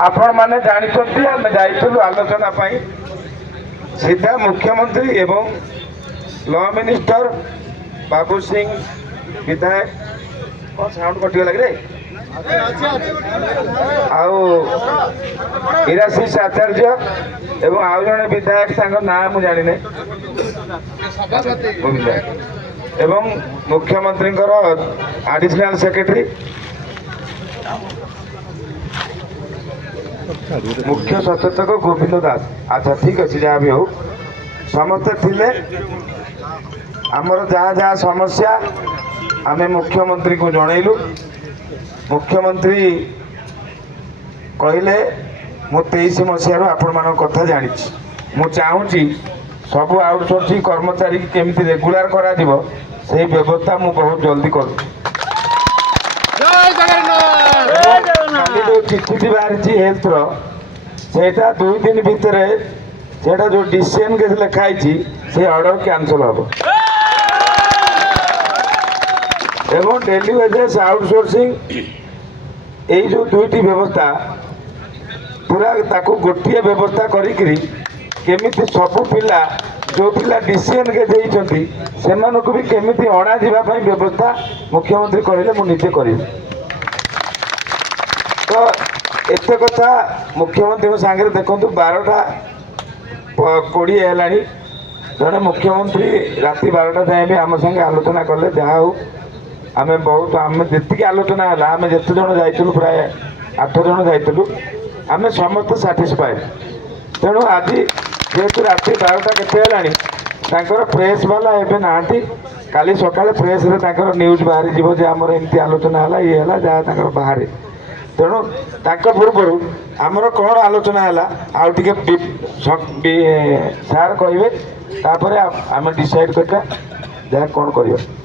आपण मैंने जानते आम जाइलु आलोचना सीधा मुख्यमंत्री एवं लॉ मिनिस्टर बाबू सिंह विधायक कौन साउंड कटिग लगे आशीष आचार्य एवं आउ जड़े विधायक ना मुझे जानी एवं मुख्यमंत्री एडिशनल सेक्रेटरी मुख्य सचेतक गोविंद दास। अच्छा ठीक अच्छे जहाँ भी हो समस्ते थिले आमर जहाँ जहाँ समस्या आमे मुख्यमंत्री को जनइलु। मुख्यमंत्री कहले मु 23 मसीह आपण मान कथा जानी मु चाहूँगी सब आउटसोर्सिंग कर्मचारी केमिति रेगुलर करा दिबो सेही व्यवस्था मु बहुत जल्दी करूँ। जो चिठी बाहरी हेल्थ रेटा 2 दिन भितर सेटा जो डिसीजन के लिखाई से ऑर्डर कैंसल हम एवं डेली वेजेस आउटसोर्सिंग यही जो 2टी व्यवस्था पूरा ताको गोटे व्यवस्था करी केमिति सबू पिला जो पिला डिसीजन के देइछंती सेमानको भी केमिति अणा जिबा पई व्यवस्था मुख्यमंत्री कहले मु निजे करी। तो एत कथा मुख्यमंत्री सांगे देखु 12:20 है जड़े मुख्यमंत्री राति 12टा जाए भी आम संगे आलोचना कले जहाँ हो आम बहुत आम जी आलोचना है आम जिते जन जाइलु प्राय 8 जन जाइलु आम समस्त साटिस्फाइड। तेणु आज जेहेतु राति 12टा के प्रेस वाला एवं ना काली सका प्रेस न्यूज बाहरी जीव जे आमर एमती आलोचना है ये है जहाँ बाहर तेणु पूर्वर आमर कौन आलोचना है आउ टे सार कहे आम डिसाइड करता जहाँ कौन कर।